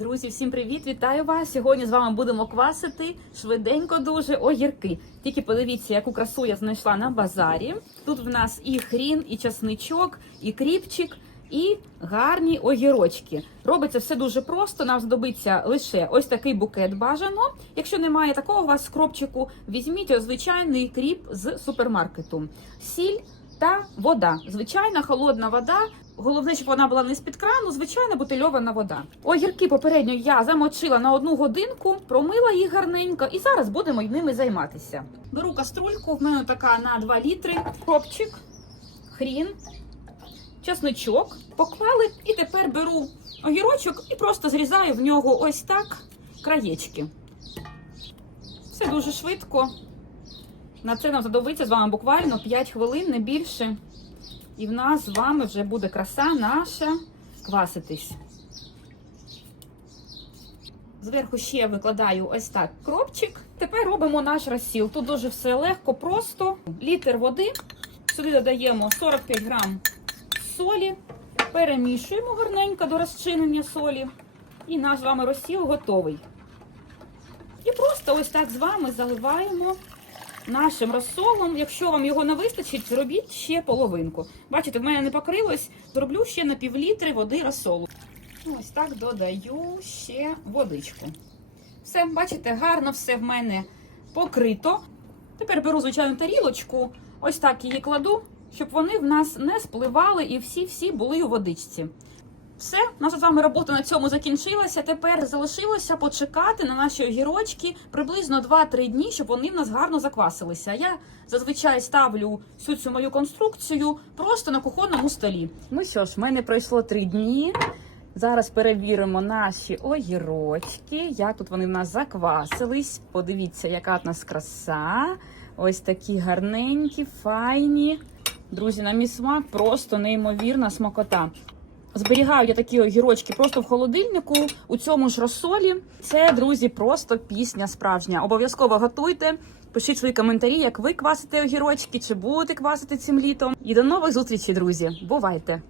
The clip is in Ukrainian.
Друзі, всім привіт! Вітаю вас! Сьогодні з вами будемо квасити швиденько дуже огірки. Тільки подивіться, яку красу я знайшла на базарі. Тут в нас і хрін, і часничок, і кріпчик, і гарні огірочки. Робиться все дуже просто. Нам знадобиться лише ось такий букет бажано. Якщо немає такого у вас скропчику, візьміть звичайний кріп з супермаркету. Сіль та вода. Звичайна холодна вода. Головне, щоб вона була не з-під крану, звичайна бутильована вода. Огірки попередньо я замочила на одну годинку, промила їх гарненько, і зараз будемо ними займатися. Беру каструльку, в мене така на 2 літри, кропчик, хрін, чесничок, поклали, і тепер беру огірочок і просто зрізаю в нього ось так краєчки. Все дуже швидко. На це нам знадобиться з вами буквально 5 хвилин, не більше. І в нас з вами вже буде краса наша кваситись. Зверху ще викладаю ось так кропчик. Тепер робимо наш розсіл. Тут дуже все легко, просто. Літр води. Сюди додаємо 45 грам солі. Перемішуємо гарненько до розчинення солі. І наш з вами розсіл готовий. І просто ось так з вами заливаємо нашим розсолом. Якщо вам його не вистачить, робіть ще половинку. Бачите, в мене не покрилось, зроблю ще на півлітри води розсолу. Ось так додаю ще водичку. Все, бачите, гарно все в мене покрито. Тепер беру звичайну тарілочку, ось так її кладу, щоб вони в нас не спливали і всі-всі були у водичці. Все, наша з вами робота на цьому закінчилася. Тепер залишилося почекати на наші огірочки приблизно 2-3 дні, щоб вони в нас гарно заквасилися. Я зазвичай ставлю всю цю мою конструкцію просто на кухонному столі. Ну що ж, в мене пройшло 3 дні. Зараз перевіримо наші огірочки. Як тут вони в нас заквасились. Подивіться, яка в нас краса. Ось такі гарненькі, файні. Друзі, на мій смак просто неймовірна смакота. Зберігаю я такі огірочки просто в холодильнику у цьому ж розсолі. Це, друзі, просто пісня справжня. Обов'язково готуйте. Пишіть свої коментарі, як ви квасите огірочки, чи будете квасити цим літом. І до нових зустрічей, друзі. Бувайте!